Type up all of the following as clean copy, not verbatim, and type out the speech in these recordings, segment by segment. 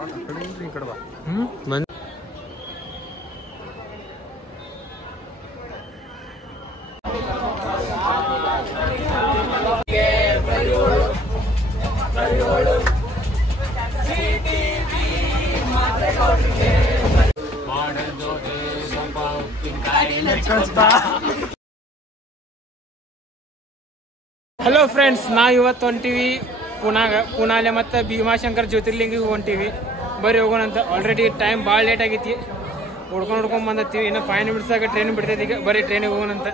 Hello friends, ನಾವು ಇವತ್ತು ಹೊಂಟೀವಿ ಪುನಾಲೆ ಮತ್ತು ಭೀಮಾಶಂಕರ್ ಜ್ಯೋತಿರ್ಲಿಂಗಿಗೆ ಹೊಂಟೀವಿ. ಬರ್ರಿ ಹೋಗೋಣ ಅಂತ. ಆಲ್ರೆಡಿ ಟೈಮ್ ಭಾಳ ಲೇಟ್ ಆಗೈತಿ. ಹುಡ್ಕೊಂಡು ಬಂದತ್ತೀವಿ. ಇನ್ನು 5 ನಿಮಿಟ್ಸಾಗ ಟ್ರೈನ್ ಬಿಡ್ತೈತಿ. ಈಗ ಬರ್ರಿ ಟ್ರೈನಿಗೆ ಹೋಗೋಣ ಅಂತ.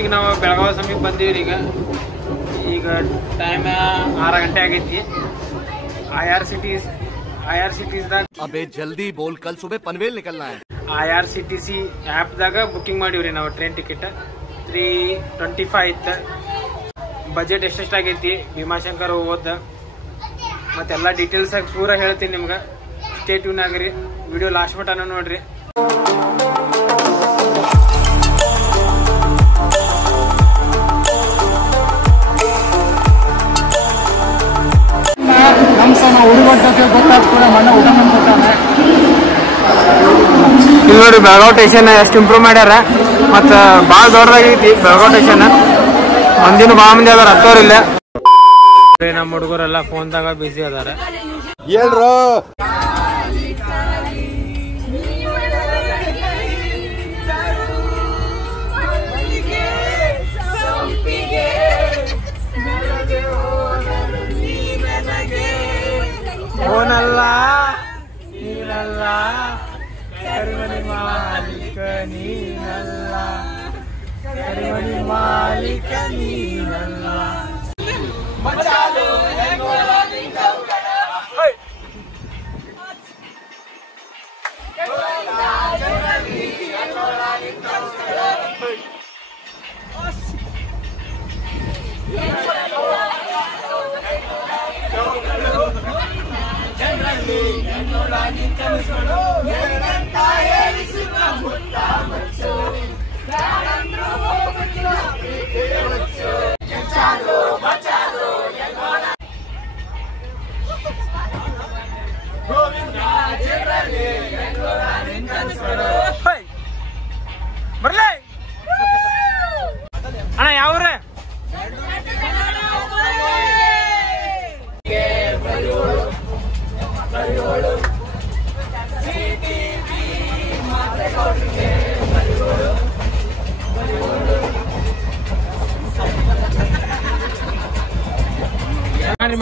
ಈಗ ನಾವು ಬೆಳಗಾವಿ ಸಮೀಪ ಬಂದೀವಿ. ಈಗ ಟೈಮ್ 6 ಗಂಟೆ ಆಗೈತಿ. IRCTC अबे जल्दी बोल, कल सुबह पनवेल निकलना है. IRCTC ಆ್ಯಪ್ದಾಗ ಬುಕ್ಕಿಂಗ್ ಮಾಡೀವ್ರಿ ನಾವು ಟ್ರೈನ್ ಟಿಕೆಟ್. 325 ಇತ್ತು. ಬಜೆಟ್ ಎಷ್ಟೆಷ್ಟಾಗೈತಿ, ಭೀಮಾಶಂಕರ್ ಹೋಗೋದ ಮತ್ತೆಲ್ಲ ಡೀಟೇಲ್ಸ್ ಆಗಿ ಪೂರ ಹೇಳ್ತೀನಿ ನಿಮ್ಗೆ. ಸ್ಟೇ ಟ್ಯೂನ್ ಆಗಿರಿ, ವಿಡಿಯೋ ಲಾಸ್ಟ್ ಮಟನ ನೋಡ್ರಿ. ಇಲ್ಲಿ ನೋಡಿ ಬೆಳಗಾವಿ ಸ್ಟೇಷನ್ ಎಷ್ಟು ಇಂಪ್ರೂವ್ ಮಾಡ್ಯಾರ. ಮತ್ತು ಭಾಳ ದೊಡ್ಡದಾಗೈತಿ ಬೆಳಗಾವಿ ಸ್ಟೇಷನ್. ಮಂದಿನ ಭಾಳ ಮಂದಿ ಅದಾರ, ಹತ್ತೋರಿಲ್ಲ. ನಮ್ಮ ಹುಡುಗರೆಲ್ಲ ಫೋನ್ದಾಗ ಬಿಸಿ ಅದಾರ. ಹೇಳ್ರು ಫೋನಲ್ಲ ನೀನಲ್ಲ, ಕರಿಮನಿ ಮಾಲೀಕ ನೀನಲ್ಲ, ಕರಿಮನಿ ಮಾಲೀಕ ನೀನಲ್ಲ. ಬರ್ಲೇ ಅಣ್ಣ, ಯಾವ್ರ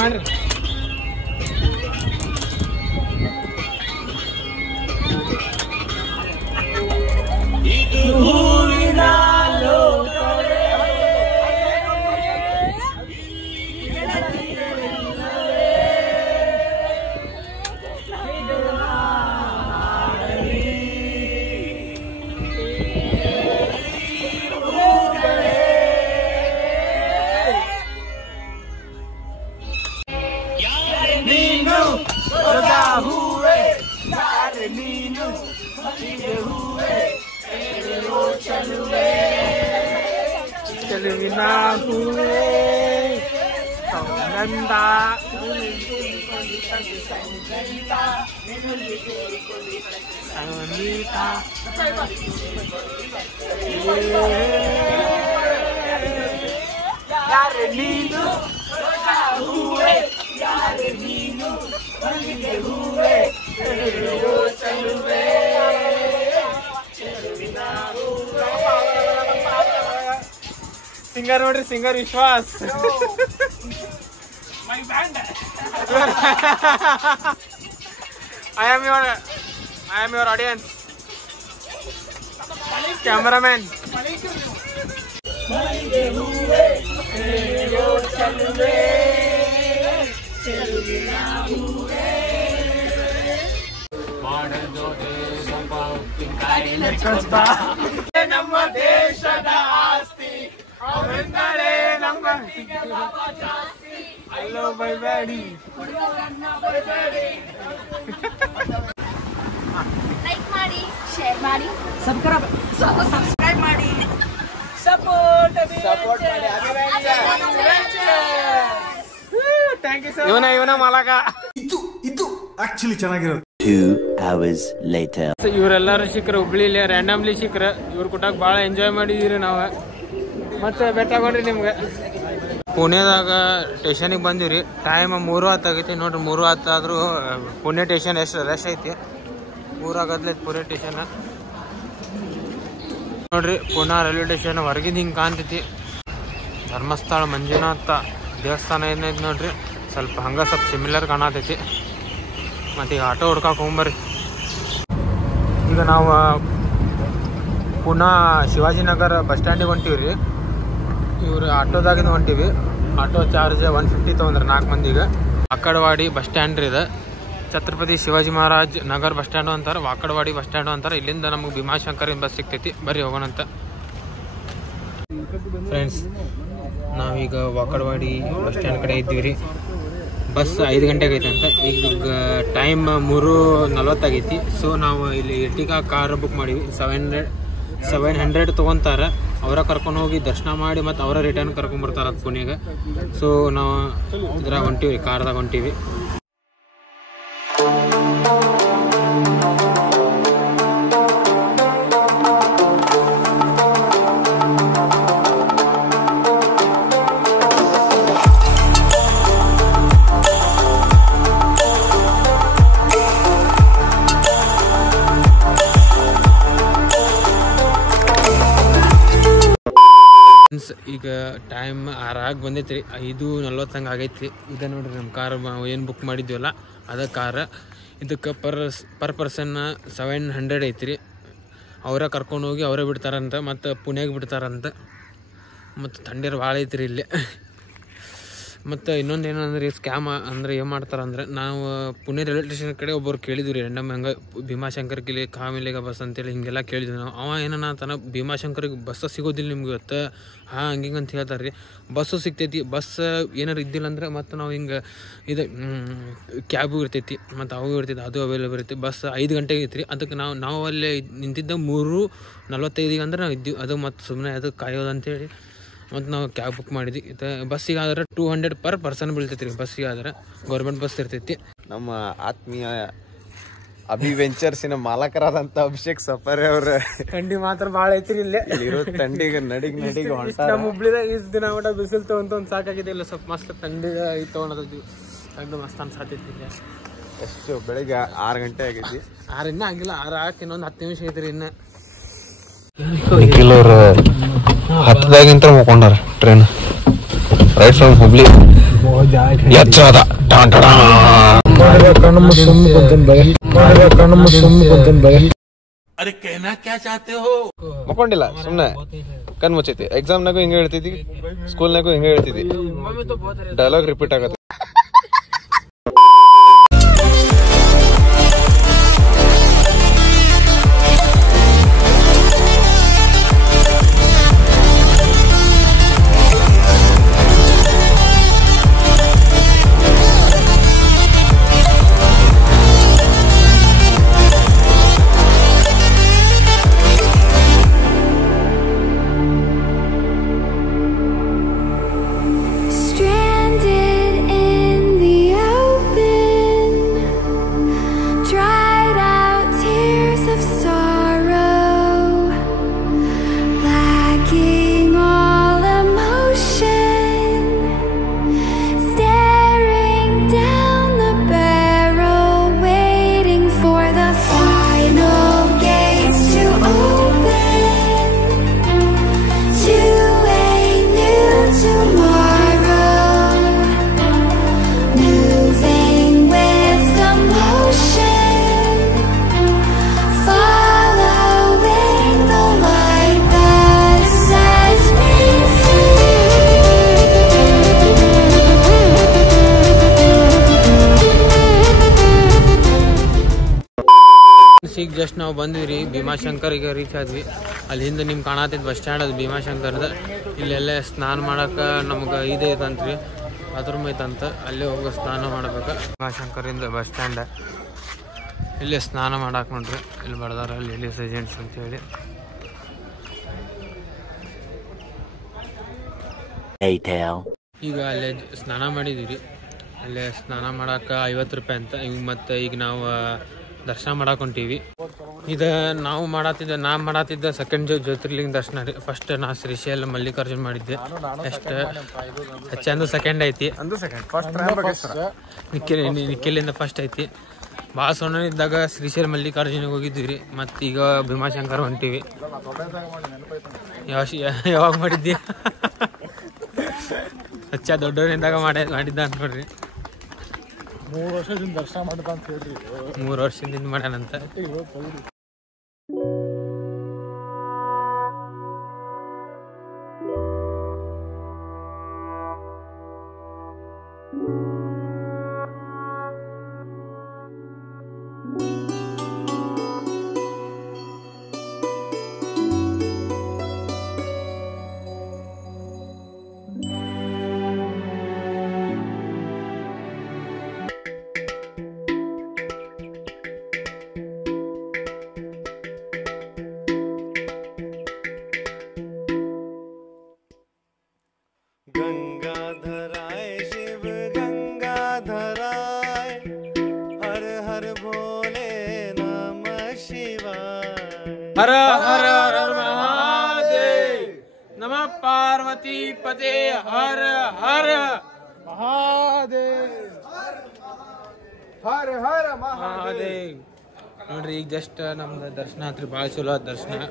ಮಾಡ್ರಿ. ಚಲುವಿನ ಹೂವೇ ಸೌಗಂಧ ಸಂಗೀತ ಯಾರೆ ನೀನು ಹೂವೇ, ಯಾರೆ ನೀನು ಹೂವೇ ಚಲುವೆ ಸಿಂಗರ್ ನೋಡ್ರಿ, singer Vishwas. I am your audience. Cameraman. ನಮ್ಮ ದೇಶದ ಆಸ್ತಿ ಅವೆಂದರೆ ನಮ್ಮ ಅಲ್ಲೋ ಬೈಬೇಡಿ. ಲೈಕ್ ಮಾಡಿ, ಶೇರ್ ಮಾಡಿ, ಸಬ್ಸ್ಕ್ರೈಬ್ ಮಾಡಿ, ಸಪೋರ್ಟ್ ಮಾಡಿ. Thank you sir. ಇವನ ಮಾಲಕ. ಇದು ಆಕ್ಚುಲಿ ಚೆನ್ನಾಗಿರೋದು. 2 hours later. ಇವರೆಲ್ಲರೂ ಸಿಕ್ಕರು ಹುಬ್ಳಿಲಿ ರ್ಯಾಂಡಮ್ಲಿ ಸಿಕ್ಕರು. ಇವ್ರು ಕೊಟ್ಟಾಗ ಭಾಳ ಎಂಜಾಯ್ ಮಾಡಿದೀರಿ ನಾವು. ಮತ್ತೆ ಬೆಟ್ಟಾಗೊಂಡ್ರಿ ನಿಮ್ಗೆ. ಪುಣೆದಾಗ ಸ್ಟೇಷನಿಗೆ ಬಂದಿವ್ರಿ. ಟೈಮ್ 3:10 ಆಗೈತಿ ನೋಡ್ರಿ. 3:10 ಆದ್ರೂ ಪುಣೆ ಸ್ಟೇಷನ್ ಎಷ್ಟು ರಶ್ ಐತಿ. 3 ಆಗತ್ಲೈತಿ ಪುಣೆ ಸ್ಟೇಷನ್ ನೋಡ್ರಿ. ಪುಣೆ ರೈಲ್ವೆ ಸ್ಟೇಷನ್ ಹೊರಗಿಂದ ಹಿಂಗೆ ಕಾಣ್ತೈತಿ. ಧರ್ಮಸ್ಥಳ ಮಂಜುನಾಥ ದೇವಸ್ಥಾನ ಏನೈತಿ ನೋಡ್ರಿ. ಸ್ವಲ್ಪ ಹಂಗೆ ಸ್ವಲ್ಪ ಸಿಮಿಲರ್ ಕಾಣತೈತಿ. ಮತ್ತು ಈಗ ಆಟೋ ಹುಡ್ಕಕ್ಕೆ ಹೋಗ್ಬರ್ರಿ. ಈಗ ನಾವು ಪುನಃ ಶಿವಾಜಿನಗರ ಬಸ್ ಸ್ಟ್ಯಾಂಡಿಗೆ ಹೊಂಟೀವಿ ರೀ. ಇವ್ರು ಆಟೋದಾಗಿಂದ ಹೊಂಟೀವಿ. ಆಟೋ ಚಾರ್ಜ್ 150 ತೊಗೊಂಡ್ರೆ 4 ಮಂದಿಗೆ. ವಾಕಡವಾಡಿ ಬಸ್ ಸ್ಟ್ಯಾಂಡ್ ರೀ ಇದು. ಛತ್ರಪತಿ ಶಿವಾಜಿ ಮಹಾರಾಜ್ ನಗರ್ ಬಸ್ ಸ್ಟ್ಯಾಂಡು ಅಂತಾರೆ, ವಾಕಡವಾಡಿ ಬಸ್ ಸ್ಟ್ಯಾಂಡು ಅಂತಾರೆ. ಇಲ್ಲಿಂದ ನಮಗೆ ಭೀಮಾಶಂಕರಿಂದ ಬಸ್ ಸಿಗ್ತೈತಿ. ಬರ್ರಿ ಹೋಗೋಣಂತ ಫ್ರೆಂಡ್ಸ್. ನಾವೀಗ ವಾಕಡವಾಡಿ ಬಸ್ ಸ್ಟ್ಯಾಂಡ್ ಕಡೆ ಇದ್ದೀವಿ ರೀ. ಬಸ್ 5 ಗಂಟೆಗೆ ಐತೆ ಅಂತ. ಈಗ ಟೈಮ್ 3:40 ಆಗೈತಿ. ಸೊ ನಾವು ಇಲ್ಲಿ ಎರ್ಟಿಗಾ ಕಾರ್ ಬುಕ್ ಮಾಡೀವಿ. 700 ತೊಗೊತಾರೆ. ಅವರ ಕರ್ಕೊಂಡು ಹೋಗಿ ದರ್ಶನ ಮಾಡಿ ಮತ್ತು ಅವರ ರಿಟರ್ನ್ ಕರ್ಕೊಂಬರ್ತಾರೆ ಪುಣೆಗೆ. ಸೊ ನಾವು ಇದ್ರಾಗ ಹೊಂಟೀವಿ, ಕಾರ್ದಾಗ ಹೊಂಟೀವಿ. ಈಗ ಟೈಮ್ 6 ಬಂದೈತಿ ರೀ. 5:40 ಹಂಗೆ ಆಗೈತಿ. ಇದು ನೋಡ್ರಿ ನಮ್ಮ ಕಾರ್ ಏನು ಬುಕ್ ಮಾಡಿದ್ವಲ್ಲ ಅದ ಕಾರ್. ಇದಕ್ಕೆ ಪರ್ ಪರ್ಸನ್ 700 ಐತಿ ರೀ. ಅವರೇ ಕರ್ಕೊಂಡು ಹೋಗಿ ಅವರೇ ಬಿಡ್ತಾರಂತ, ಮತ್ತು ಪುಣೆಗೆ ಬಿಡ್ತಾರಂತ. ಮತ್ತು ಥಂಡಿಯರು ಭಾಳ ಐತಿ ರೀ ಇಲ್ಲಿ. ಮತ್ತು ಇನ್ನೊಂದು ಏನಂದ್ರೆ ಸ್ಕ್ಯಾಮ್ ಅಂದರೆ ಏನು ಮಾಡ್ತಾರಂದ್ರೆ, ನಾವು ಪುಣೆ ರೈಲ್ವೆ ಸ್ಟೇಷನ್ ಕಡೆ ಒಬ್ಬರು ಕೇಳಿದ್ವಿ ರೀ. ರ್ಯಾಂಡಮ್ ಹಂಗೆ ಭೀಮಾಶಂಕರ್ಗೆ ಕಾಮಿಲೆಗ ಬಸ್ ಅಂತೇಳಿ ಹಿಂಗೆಲ್ಲ ಕೇಳಿದ್ವಿ ನಾವು. ಅವ ಏನನ್ನ ತನ ಭೀಮಾಶಂಕರ್ಗೆ ಬಸ್ ಸಿಗೋದಿಲ್ಲ ನಿಮ್ಗೆ ಇವತ್ತು ಹಿಂಗೆ ಅಂತ ಹೇಳ್ತಾರೆ ರೀ. ಬಸ್ಸು ಸಿಗ್ತೈತಿ. ಬಸ್ ಏನಾರು ಇದ್ದಿಲ್ಲ ಅಂದ್ರೆ ಮತ್ತು ನಾವು ಹಿಂಗೆ ಇದು ಕ್ಯಾಬು ಇರ್ತೈತಿ, ಮತ್ತು ಅವು ಇರ್ತೈತಿ, ಅದು ಅವೈಲೇಬಲ್ ಇರ್ತೈತಿ. ಬಸ್ 5 ಗಂಟೆಗೆ ಐತಿ ರೀ. ಅದಕ್ಕೆ ನಾವು ಅಲ್ಲೇ ನಿಂತಿದ್ದ 3:45 ಅಂದ್ರೆ ನಾವು ಇದ್ದೀವಿ. ಅದು ಮತ್ತು ಸುಮ್ಮನೆ ಅದು ಕಾಯೋದು ಅಂತೇಳಿ ಮತ್ತು ನಾವು ಕ್ಯಾಬ್ ಬುಕ್ ಮಾಡಿದ್ವಿ. ಬಸ್ಸಿಗೆ ಆದ್ರೆ 200 ಪರ್ ಪರ್ಸನ್ ಬೀಳ್ತೈತಿ ರೀ. ಬಸ್ಸಿಗೆ ಆದ್ರೆ ಗೌರ್ಮೆಂಟ್ ಬಸ್ ಇರ್ತೈತಿ. ನಮ್ಮ ಆತ್ಮೀಯ ಅಭಿವೆಂಚರ್ಸಿನ ಮಾಲಕರಾದಂಥ ಅಭಿಷೇಕ್ ಸಫಾರಿ ಅವ್ರ ಥಂಡಿ ಮಾತ್ರ ಭಾಳ ಐತ್ರಿ ಇಲ್ಲೇ. ಇರೋ ಥಂಡಿಗೆ ನಡಿಗೆ ನಮ್ಮ ಹುಬ್ಳಿದಾಗ ಇಷ್ಟು ದಿನ ಊಟ ಬಿಸಿಲು ತೊಗೊಂತ ಸಾಕಾಗಿದೆ. ಇಲ್ಲ ಸ್ವಲ್ಪ ಮಸ್ತ್ ಥಂಡಿಗೆ ಇದು ತೊಗೊಂಡಿದ್ವಿ. ಥಂಡು ಮಸ್ತ್ ಅನ್ಸಾತೈತಿ ಇಲ್ಲ. ಎಷ್ಟು ಬೆಳಿಗ್ಗೆ 6 ಗಂಟೆ ಆಗೈತಿ. 6 ಇನ್ನೂ ಆಗಿಲ್ಲ. 6 ಆಗಿ ಇನ್ನೊಂದು 10 ನಿಮಿಷ ಐತ್ರಿ ಇನ್ನು. ನಿಖಿಲವ್ರು 10ದಾಗಿಂತ ಮುಕೊಂಡಾರ ಟ್ರೈನ್ ರೈಟ್ ಫ್ರಮ್ ಹುಬ್ಳಿ. ಎಚ್ಚರದ ಮುಕ್ಕೊಂಡಿಲ್ಲ, ಸುಮ್ನೆ ಕಣ್ ಮುಚ್ಚೈತಿ. ಎಕ್ಸಾಮ್ನಾಗೂ ಹಿಂಗೆ ಹೇಳ್ತಿದ್ದಿ, ಸ್ಕೂಲ್ನಾಗೂ ಹಿಂಗೆ ಹೇಳ್ತಿದ್ದಿ. ಡೈಲಾಗ್ ರಿಪೀಟ್ ಆಗತ್ತೆ. ಈಗ ಜಸ್ಟ್ ನಾವು ಬಂದಿದ್ರಿ ಭೀಮಾಶಂಕರಿಗೆ ರೀಚ್ ಆದ್ವಿ. ಅಲ್ಲಿ ಹಿಂದೆ ನಿಮ್ಗೆ ಕಾಣತ್ತಿದ್ದು ಬಸ್ ಸ್ಟ್ಯಾಂಡ್ ಅದು ಭೀಮಾಶಂಕರ್ದ. ಇಲ್ಲೆಲ್ಲ ಸ್ನಾನ ಮಾಡೋಕೆ ನಮ್ಗೆ ಇದು ಐತಂತ್ರಿ, ಬಾತ್ರೂಮ್ ಐತಂತ. ಅಲ್ಲೇ ಹೋಗಿ ಸ್ನಾನ ಮಾಡ್ಬೇಕು. ಭೀಮಾಶಂಕರಿಂದ ಬಸ್ ಸ್ಟ್ಯಾಂಡ್ ಇಲ್ಲೇ ಸ್ನಾನ ಮಾಡಕ್ಕೆ ನೋಡ್ರಿ. ಇಲ್ಲಿ ಬರ್ದಾರ ಲೇಡೀಸ್ ಏಜೆಂಟ್ಸ್ ಅಂತೇಳಿ. ಈಗ ಅಲ್ಲೇ ಸ್ನಾನ ಮಾಡಿದ್ದೀವಿ. ಅಲ್ಲೇ ಸ್ನಾನ ಮಾಡಕ್ಕೆ 50 ರೂಪಾಯಿ ಅಂತ. ಈಗ ನಾವು ದರ್ಶನ ಮಾಡಕ್ಕೆ ಹೊಂಟೀವಿ. ಇದು ನಾ ಮಾಡತ್ತಿದ್ದ ಸೆಕೆಂಡ್ ಜ್ಯೋತಿರ್ಲಿಂಗ ದರ್ಶನ ರೀ. ಫಸ್ಟ್ ನಾ ಶ್ರೀಶೈಲ ಮಲ್ಲಿಕಾರ್ಜುನ್ ಮಾಡಿದ್ದೆ. ಎಷ್ಟು ಹೆಚ್ಚಂದು ಸೆಕೆಂಡ್ ಐತಿ, ನಿಖಿಲಿಂದ ಫಸ್ಟ್ ಐತಿ. ಭಾಳ ಸಣ್ಣ ಇದ್ದಾಗ ಶ್ರೀಶೈಲ ಮಲ್ಲಿಕಾರ್ಜುನಿಗೆ ಹೋಗಿದ್ವಿ ರೀ. ಮತ್ತು ಈಗ ಭೀಮಾಶಂಕರ್ ಹೊಂಟೀವಿ. ಯಾವಾಗ ಮಾಡಿದ್ದಿ? ಹೆಚ್ಚ ದೊಡ್ಡವನಿದ್ದಾಗ ಮಾಡಿದ್ದ ಅಂತ ನೋಡ್ರಿ. 3 ವರ್ಷದಿಂದ ದರ್ಶನ ಮಾಡಿದ ಅಂತ ಹೇಳ್ರಿ. 3 ವರ್ಷದಿಂದ ಮಾಡ್ಯಾನಂತ. गंगाधराय शिव गंगाधराय हर हर भोले नमः शिवाय. हर हर हर महादेव नमः पार्वती पते हर हर महादेव हर हर महादेव. ನೋಡ್ರಿ ಈಗ ಜಸ್ಟ್ ನಮ್ದು ದರ್ಶನ ಆತ್ರಿ. ಭಾಳ ಚಲೋ ಆತ್ ದರ್ಶನ.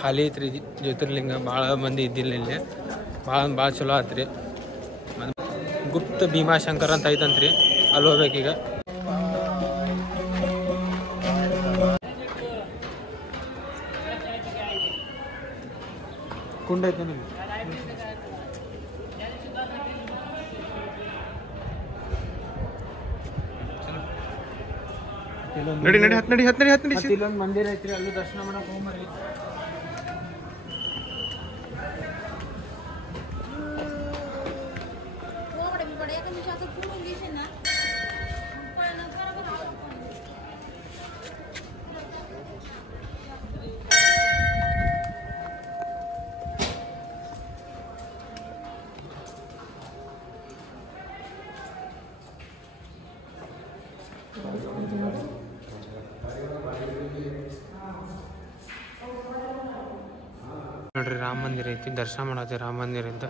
ಖಾಲಿ ಐತ್ರಿ ಜ್ಯೋತಿರ್ಲಿಂಗ. ಭಾಳ ಮಂದಿ ಇದ್ದಿಲ್ಲ ಇಲ್ಲಿ. ಭಾಳ ಚಲೋ ಆತ್ರಿ. ಗುಪ್ತ ಭೀಮಾಶಂಕರ್ ಅಂತ ಐತಂತ್ರಿ. ಅಲ್ಲಿ ಹೋಗ್ಬೇಕೀಗ. ಕುಂಡ ಐತೆ ನಿಮ್ಗೆ. ನಡಿ ನಡಿ ಹತ್ ನಡಿ ಇಲ್ಲೊಂದು ಮಂದಿರ ಐತ್ರಿ, ಅಲ್ಲೂ ದರ್ಶನ ಮಾಡಕ್ ಹೋಗ್ಬರ್ರಿ. ನೋಡ್ರಿ ರಾಮ ಮಂದಿರ ಐತಿ. ದರ್ಶನ ಮಾಡತ್ತಿ ರಾಮ ಮಂದಿರಿಂದ.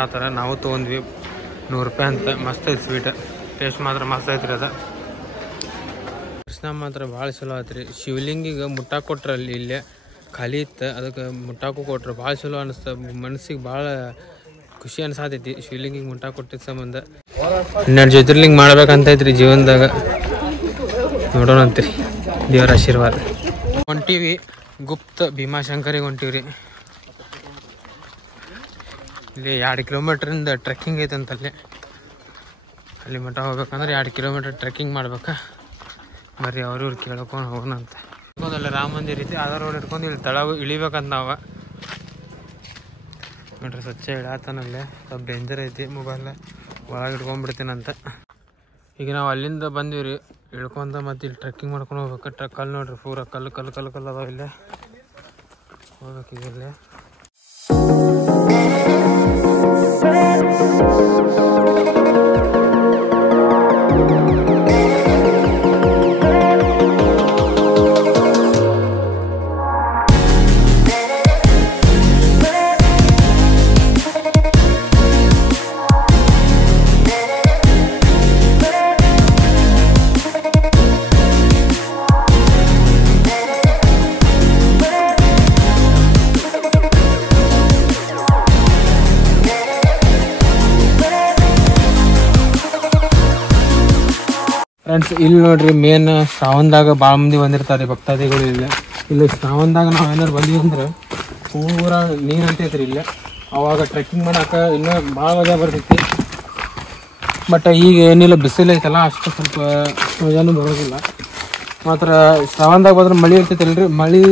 ಆ ಥರ ನಾವು ತೊಗೊಂಡ್ವಿ 100 ರೂಪಾಯಿ ಅಂತ. ಮಸ್ತ್ ಐತಿ ಸ್ವೀಟ್. ಟೇಸ್ಟ್ ಮಾತ್ರ ಮಸ್ತ್ ಐತ್ರಿ ಅದ. ದರ್ಶನ ಮಾತ್ರ ಭಾಳ ಚಲೋ ಆಯ್ತು ರೀ. ಶಿವಲಿಂಗಿಗೆ ಮುಟ್ಟಾಕ್ ಕೊಟ್ರ ಅಲ್ಲಿ ಇಲ್ಲೇ ಖಾಲಿ ಇತ್ತು. ಅದಕ್ಕೆ ಮುಟ್ಟಾಕು ಕೊಟ್ರು. ಭಾಳ ಚಲೋ ಅನಿಸ್ತ. ಮನಸ್ಸಿಗೆ ಭಾಳ ಖುಷಿ ಅನ್ಸಾತೈತಿ ಶಿವಲಿಂಗಿಗೆ ಮುಟ್ಟಾಕ್ ಕೊಟ್ಟಿದ್ದ ಸಂಬಂಧ. 12 ಜ್ಯೋತಿರ್ಲಿಂಗ ಮಾಡ್ಬೇಕಂತೈತ್ರಿ ಜೀವನದಾಗ. ನೋಡೋಣಂತ್ರಿ, ದೇವರ ಆಶೀರ್ವಾದ. ಹೊಂಟೀವಿ ಗುಪ್ತ ಭೀಮಾಶಂಕರಿಗೆ ಹೊಂಟೀವ್ರಿ. ಇಲ್ಲಿ 2 ಕಿಲೋಮೀಟ್ರಿಂದ ಟ್ರೆಕ್ಕಿಂಗ್ ಐತಂತಲ್ಲಿ. ಅಲ್ಲಿ ಮಠ ಹೋಗ್ಬೇಕಂದ್ರೆ 2 ಕಿಲೋಮೀಟ್ರ್ ಟ್ರೆಕ್ಕಿಂಗ್ ಮಾಡ್ಬೇಕಾ. ಬರ್ರಿ ಅವ್ರವ್ರು ಕೇಳ್ಕೊಂಡು ಹೋಗೋಣಂತ. ಅಲ್ಲಿ ರಾಮ ಮಂದಿರ ಐತಿ. ಆಧಾರ್ ರೋಡ್ ಇಟ್ಕೊಂಡು ಇಲ್ಲಿ ತಳ ಇಳಿಬೇಕಂತ ನಾವು. ನೋಡ್ರಿ ಸ್ವಚ್ಛ ಇಡಾತನಲ್ಲೇ. ಸ್ವಲ್ಪ ಡೇಂಜರ್ ಐತಿ. ಮೊಬೈಲ್ ಒಳಗೆ ಇಟ್ಕೊಂಡ್ಬಿಡ್ತೀನಂತ. ಈಗ ನಾವು ಅಲ್ಲಿಂದ ಬಂದೀವಿ ಇಳ್ಕೊಂತ. ಮತ್ತು ಇಲ್ಲಿ ಟ್ರೆಕ್ಕಿಂಗ್ ಮಾಡ್ಕೊಂಡು ಹೋಗ್ಬೇಕು. ಕಲ್ಲು ನೋಡ್ರಿ, ಪೂರ ಕಲ್ಲು ಅದಾವ ಇಲ್ಲೇ. ಹೋಗ್ಬೇಕೀಗ ಇಲ್ಲೇ. ಫ್ರೆಂಡ್ಸ್ ಇಲ್ಲಿ ನೋಡ್ರಿ, ಮೇನ್ ಶ್ರಾವಣದಾಗ ಭಾಳ ಮಂದಿ ಬಂದಿರ್ತಾರೆ ಭಕ್ತಾದಿಗಳು. ಇಲ್ಲಿ ಶ್ರಾವಣದಾಗ ನಾವು ಏನಾರು ಬಂದಿವಿ ಅಂದ್ರೆ ಪೂರ ನೀರು ಅಂತೈತ್ರಿ ಇಲ್ಲಿ. ಅವಾಗ ಟ್ರೆಕ್ಕಿಂಗ್ ಮಾಡಕ್ಕೆ ಇನ್ನೂ ಭಾಳ ಮಜಾ ಬರ್ತೈತಿ. ಬಟ್ ಈಗ ಏನಿಲ್ಲ, ಬಿಸಿಲು ಐತಲ್ಲ, ಅಷ್ಟು ಸ್ವಲ್ಪ ಮಜಾನು ಬರೋದಿಲ್ಲ. ಮಾತ್ರ ಶ್ರಾವಣದಾಗ ಬಂದ್ರೆ ಮಳೆ ಇರ್ತೈತಲ್ರಿ. ಮಳೆ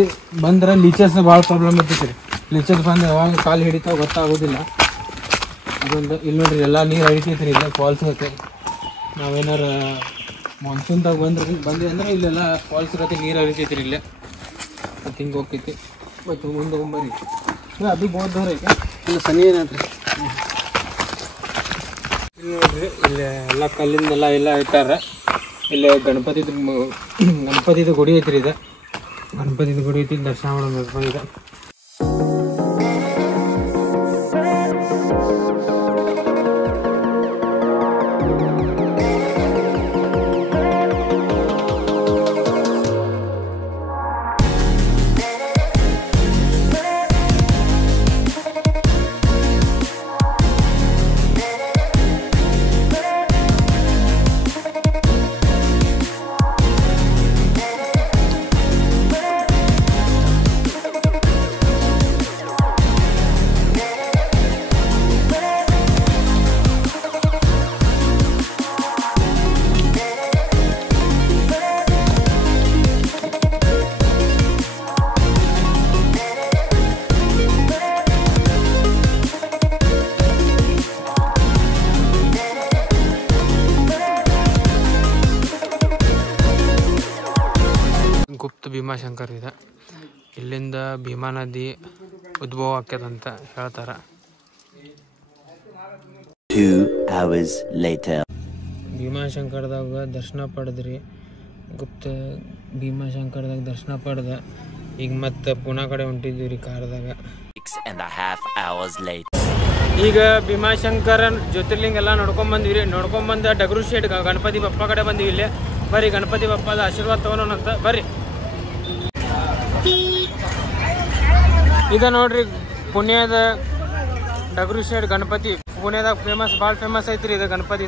ಬಂದ್ರೆ ಲೀಚಸ್ ಭಾಳ ಪ್ರಾಬ್ಲಮ್ ಇರ್ತೈತಿ ರೀ. ಲೀಚಸ್ ಬಂದು ಯಾವಾಗ ಕಾಲು ಹಿಡಿತಾವ ಗೊತ್ತಾಗೋದಿಲ್ಲ. ಅದೊಂದು ಇಲ್ಲಿ ನೋಡ್ರಿ, ಎಲ್ಲ ನೀರು ಹರಿತೈತಿ ರೀ. ಇಲ್ಲ ಫಾಲ್ಸ್ ಐತೆ. ನಾವೇನಾರು ಮಾನ್ಸೂನ್ದಾಗ ಬಂದ್ವಿ ಅಂದ್ರೆ ಇಲ್ಲೆಲ್ಲ ಫಾಲ್ಸ್ ಇರತ್ತೆ, ನೀರು ಹರಿತೈತಿ ರೀ ಇಲ್ಲೇ. ಮತ್ತು ಹಿಂಗೆ ಹೋಗ್ತೈತಿ. ಮತ್ತು ಮುಂದೆ ಹೋಗ್ಬರಿ. ಅದು ಬಹುತ್ ದೂರ ಐತೆ. ಇಲ್ಲ ಸನಿ ಏನಂತ್ರಿ. ನೋಡ್ರಿ ಇಲ್ಲಿ ಎಲ್ಲ ಕಲ್ಲಿಂದೆಲ್ಲ ಎಲ್ಲ ಇಟ್ಟಾರ. ಇಲ್ಲಿ ಗಣಪತಿದು ಗುಡಿ ಐತ್ರಿ ಇದು. ಗಣಪತಿದು ಗುಡಿ ಐತಿ, ದರ್ಶನ ಮಾಡೋದು ಈಗ. ಗುಪ್ತ ಭೀಮಾಶಂಕರ್ ಇದೆ. ಇಲ್ಲಿಂದ ಭೀಮಾ ನದಿ ಉದ್ಭವ ಆಕ್ಯದಂತ ಹೇಳ್ತಾರ. 2 hours later. ಭೀಮಾಶಂಕರದಾಗ ದರ್ಶನ ಪಡೆದ್ರಿ. ಗುಪ್ತ ಭೀಮಾಶಂಕರದಾಗ ದರ್ಶನ ಪಡೆದ ಈಗ ಮತ್ತೆ ಪುನಾ ಕಡೆ ಹೊಂಟಿದ್ವಿ ರೀ ಕಾರ್ದಾಗ. 6.5 hours later. ಈಗ ಭೀಮಾಶಂಕರ ಜ್ಯೋತಿರ್ಲಿಂಗ ಎಲ್ಲ ನೋಡ್ಕೊಂಬಂದ್ವಿ ರೀ. ನೋಡ್ಕೊಂಬಂದ ಡಗರು ಶೇಡ್ ಗಣಪತಿ ಬಪ್ಪ ಕಡೆ ಬಂದಿವಿ. ಇಲ್ಲಿ ಬರ್ರಿ ಗಣಪತಿ ಬಪ್ಪದ ಆಶೀರ್ವಾದ ತಗೋಣಂತ ಬರ್ರಿ. ಇದ ನೋಡ್ರಿ ಪುಣ್ಯದ ಡಗರು ಶೇಡ್ ಗಣಪತಿ. ಪುಣೆದಾಗ ಭಾಳ ಫೇಮಸ್ ಐತ್ರಿ ಇದು ಗಣಪತಿ.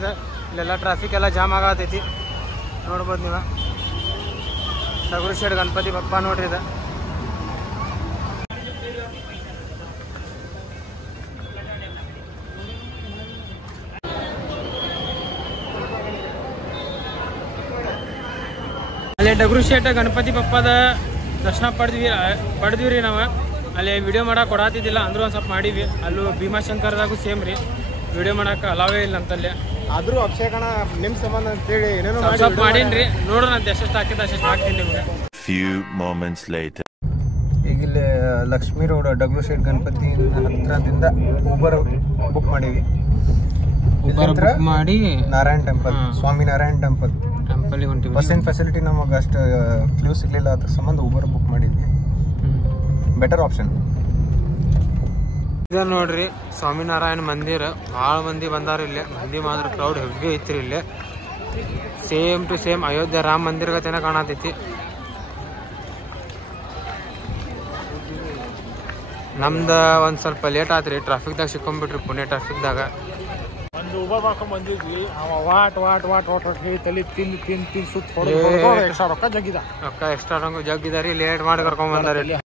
ಇಲ್ಲೆಲ್ಲ ಟ್ರಾಫಿಕ್ ಎಲ್ಲ ಜಾಮ್ ಆಗತೈತಿ, ನೋಡ್ಬೋದು ನೀವು. ಡಗರು ಶೇಡ್ ಗಣಪತಿ ಬಪ್ಪ ನೋಡ್ರಿ ಇದು. ಅಲ್ಲೇ ಡಗರು ಶೇಟ್ ಗಣಪತಿ ಬಪ್ಪದ ದರ್ಶನ ಪಡೆದ್ವಿ ರೀ ನಾವು. ಅಲ್ಲಿ ವಿಡಿಯೋ ಮಾಡಕ್ಕೆ ಕೊಡಾತಿದ್ದಿಲ್ಲ ಅಂದ್ರೂ ಒಂದು ಸ್ವಲ್ಪ ಮಾಡೀವಿ. ಅಲ್ಲೂ ಭೀಮಾಶಂಕರದಾಗೂ ಸೇಮ್ ರೀ, ವಿಡಿಯೋ ಮಾಡಕ್ಕೆ ಅಲಾವೇ ಇಲ್ಲ ಅಂತಲ್ಲಿ. ಆದ್ರೂ ಅಭಿಷೇಕಣ ನಿಮ್ ಸಂಬಂಧ ಅಂತೇಳಿ ಏನೇನೋ ಸ್ವಲ್ಪ ಮಾಡೀನಿ ನೋಡ್ರಿ. ನಾನು ಎಷ್ಟೆಷ್ಟು ಹಾಕಿದ್ದೆ ಅಷ್ಟು ಹಾಕ್ತೀನಿ ನಿಮ್ಗೆ. Few moments later. ಈಗ ಇಲ್ಲಿ ಲಕ್ಷ್ಮೀ ರೋಡ್ ಡಗ್ಲು ಶೇಡ್ ಗಣಪತಿ ಹತ್ರದಿಂದ ಊಬರ್ ಬುಕ್ ಮಾಡೀವಿ. ಬುಕ್ ಮಾಡಿ ನಾರಾಯಣ್ ಟೆಂಪಲ್, ಸ್ವಾಮಿ ನಾರಾಯಣ್ ಟೆಂಪಲ್ ಹೊಂಟಿವಿ. ಬಸ್ಸಿನ ಫೆಸಿಲಿಟಿ ನಮಗೆ ಅಷ್ಟು ಕ್ಲೂ ಸಿಗ್ಲಿಲ್ಲ, ಅದ್ರ ಸಂಬಂಧ ಊಬರ್ ಬುಕ್ ಮಾಡಿದ್ವಿ. Better option. ಇದ ನೋಡ್ರಿ ಸ್ವಾಮಿನಾರಾಯಣ ಮಂದಿರ. ಭಾಳ ಮಂದಿ ಬಂದಾರ ಇಲ್ಲಿ. ಮಂದಿ ಮಾತ್ರ ಕ್ರೌಡ್ ಹೆವಿ ಐತ್ರಿ ಇಲ್ಲಿ. Same to same Ayodhya Rama Mandir ಗತೆನ ಕಾಣತೈತಿ. ನಮ್ದ ಒಂದ್ ಸ್ವಲ್ಪ ಲೇಟ್ ಆತ್ರಿ, ಟ್ರಾಫಿಕ್ದಾಗ ಸಿಕ್ಕೊಂಡ್ಬಿಟ್ರಿ ಪುಣೆ ಟ್ರಾಫಿಕ್ದಾಗ. ಒಂದು ಊಬರ್ ಮಾಡ್ಕೊಂಡ್ ಬಂದಿದ್ವಿ. ಅವ what what what what what ಹೇಳಿ ತಲೆ ತಿನ್ ಸುತ್ತ ರೊಕ್ಕ ಜಗ್ಗಿದ. ರೊಕ್ಕ ಎಕ್ಸ್ಟ್ರಾ ಜಗ್ಗಿದಾರಿ, ಲೇಟ್ ಮಾಡಿ ಕರ್ಕೊಂಡ್ ಬಂದಾರಿ.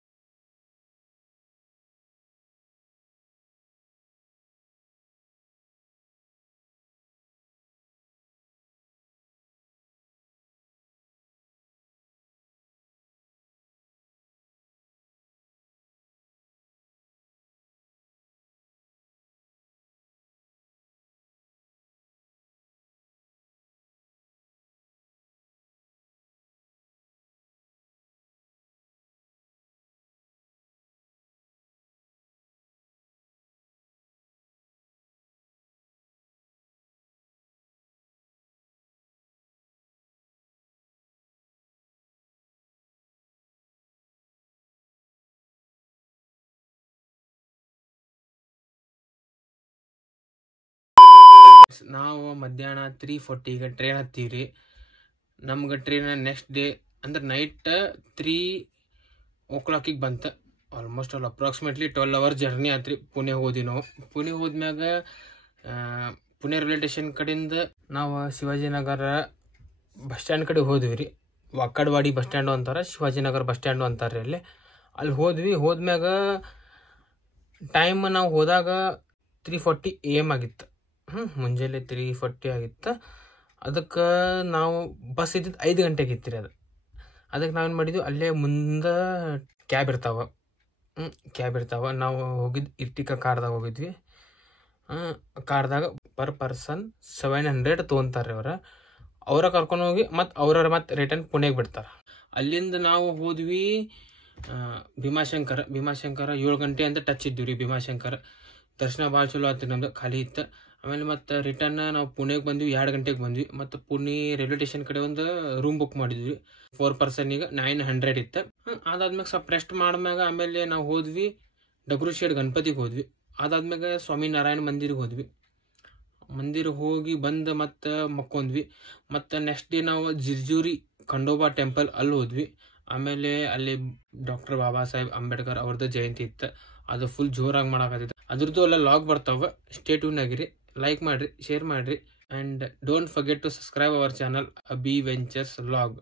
ನಾವು ಮಧ್ಯಾಹ್ನ 3:40 ಟ್ರೈನ್ ಹತ್ತೀವ್ರಿ. ನಮ್ಗೆ ಟ್ರೈನ್ ನೆಕ್ಸ್ಟ್ ಡೇ ಅಂದ್ರೆ ನೈಟ್ 3 ಬಂತ. ಆಲ್ಮೋಸ್ಟ್ ಅಪ್ರಾಕ್ಸಿಮೇಟ್ಲಿ 12 hours ಜರ್ನಿ ಆತ್ರಿ. ಪುಣೆ ಹೋದ್ವಿ ನಾವು. ಪುಣೆ ಹೋದ್ಮ್ಯಾಗ ಪುಣೆ ರೈಲ್ವೆ ಸ್ಟೇಷನ್ ಕಡೆಯಿಂದ ನಾವು ಶಿವಾಜಿನಗರ ಬಸ್ ಸ್ಟ್ಯಾಂಡ್ ಕಡೆ ಹೋದ್ವಿ ರೀ. ವಾಕಡ್ವಾಡಿ ಬಸ್ ಸ್ಟ್ಯಾಂಡು ಅಂತಾರೆ, ಶಿವಾಜಿನಗರ ಬಸ್ ಸ್ಟ್ಯಾಂಡು ಅಂತಾರೆ. ಅಲ್ಲಿ ಹೋದ್ವಿ. ಹೋದ್ಮ್ಯಾಗ ಟೈಮ್ ನಾವು ಹೋದಾಗ 3:40 AM ಆಗಿತ್ತು. ಮುಂಜಾನೆ 3:40 ಆಗಿತ್ತು. ಅದಕ್ಕೆ ನಾವು ಬಸ್ ಇದ್ದಿದ್ದು 5 ಗಂಟೆಗೆ ಇತ್ತು ಅದು. ಅದಕ್ಕೆ ನಾವೇನು ಮಾಡಿದ್ವಿ, ಅಲ್ಲೇ ಮುಂದೆ ಕ್ಯಾಬ್ ಇರ್ತಾವ. ನಾವು ಹೋಗಿದ್ದು ಇರ್ಟಿಕಾ ಕಾರ್ದಾಗ ಹೋಗಿದ್ವಿ. ಕಾರ್ದಾಗ ಪರ್ ಪರ್ಸನ್ 700 ತೊಗೊಂತಾರೆ ಅವರ ಕರ್ಕೊಂಡು ಹೋಗಿ ಮತ್ತೆ ರಿಟರ್ನ್ ಪುಣೆಗೆ ಬಿಡ್ತಾರೆ. ಅಲ್ಲಿಂದ ನಾವು ಹೋದ್ವಿ ಭೀಮಾಶಂಕರ 7 ಗಂಟೆ ಅಂತ ಟಚ್ ಇದ್ವಿ ರೀ. ಭೀಮಾಶಂಕರ ದರ್ಶನ ಭಾಳ ಚಲೋ ಆಯ್ತು, ನಮ್ದು ಖಾಲಿ ಇತ್ತು. ಆಮೇಲೆ ಮತ್ತು ರಿಟರ್ನ್ ನಾವು ಪುಣೆಗೆ ಬಂದ್ವಿ 2 ಗಂಟೆಗೆ ಬಂದ್ವಿ. ಮತ್ತು ಪುಣೆ ರೈಲ್ವೆ ಸ್ಟೇಷನ್ ಕಡೆ ಒಂದು ರೂಮ್ ಬುಕ್ ಮಾಡಿದ್ವಿ. 4 ಪರ್ಸನಿಗೆ 900 ಇತ್ತು. ಅದಾದ್ಮೇಲೆ ಸ್ವಲ್ಪ ರೆಸ್ಟ್ ಮಾಡ್ಮ್ಯಾಗ ಆಮೇಲೆ ನಾವು ಹೋದ್ವಿ ಡಗ್ರು ಶೇಡ್ ಗಣಪತಿಗೆ ಹೋದ್ವಿ. ಅದಾದ್ಮೇಲೆ ಸ್ವಾಮಿನಾರಾಯಣ ಮಂದಿರಿಗೆ ಹೋದ್ವಿ. ಮಂದಿರ ಹೋಗಿ ಬಂದು ಮತ್ತು ಮಕ್ಕೊಂದ್ವಿ. ಮತ್ತು ನೆಕ್ಸ್ಟ್ ಡೇ ನಾವು ಜಿರ್ಜೂರಿ ಖಂಡೋಬಾ ಟೆಂಪಲ್ ಅಲ್ಲಿ ಹೋದ್ವಿ. ಆಮೇಲೆ ಅಲ್ಲಿ ಡಾಕ್ಟರ್ ಬಾಬಾ ಸಾಹೇಬ್ ಅಂಬೇಡ್ಕರ್ ಅವ್ರದ್ದು ಜಯಂತಿ ಇತ್ತು. ಅದು ಫುಲ್ ಜೋರಾಗಿ ಮಾಡಾಕತ್ತಿತ್ತು. ಅದ್ರದ್ದು ಎಲ್ಲ ಲಾಗ್ ಬರ್ತಾವ. ಸ್ಟೇ ಟ್ಯೂನ್ ಆಗಿರಿ, ಲೈಕ್ ಮಾಡಿರಿ, ಶೇರ್ ಮಾಡಿರಿ, and don't forget to subscribe our channel Abhi ventures vlog.